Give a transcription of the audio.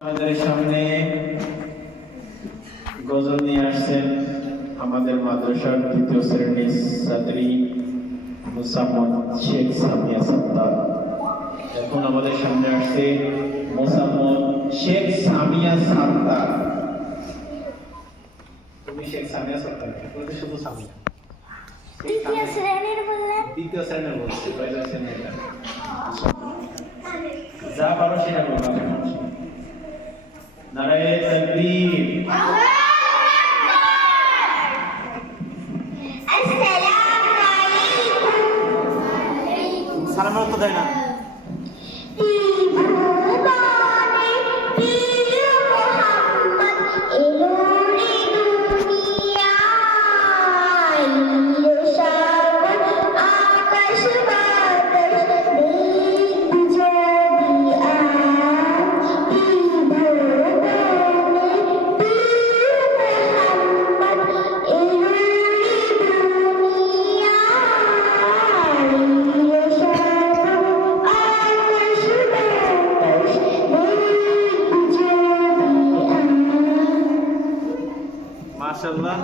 আমাদের সামনে গজল নিয়ে আসছেন আমাদের মাদ্রাসার দ্বিতীয় শ্রেণির ছাত্রী মুসাম্মদ শেখ সামিয়া সত্তার। এখন আমাদের সামনে আসছে মুসাম্মদ শেখ সামিয়া সত্তার। তুমি শেখ সামিয়া সত্তার? বলতে শুধু সামিয়া। তৃতীয় শ্রেণির বললেন দ্বিতীয় শ্রেণির বলছি কয়টা শ্রেণি এটা যা পারো সেটা বলবা নারায়ে তাকবীর আসসালামু আলাইকুম। সালামের উত্তর দেয় না। মাশাল্লাহ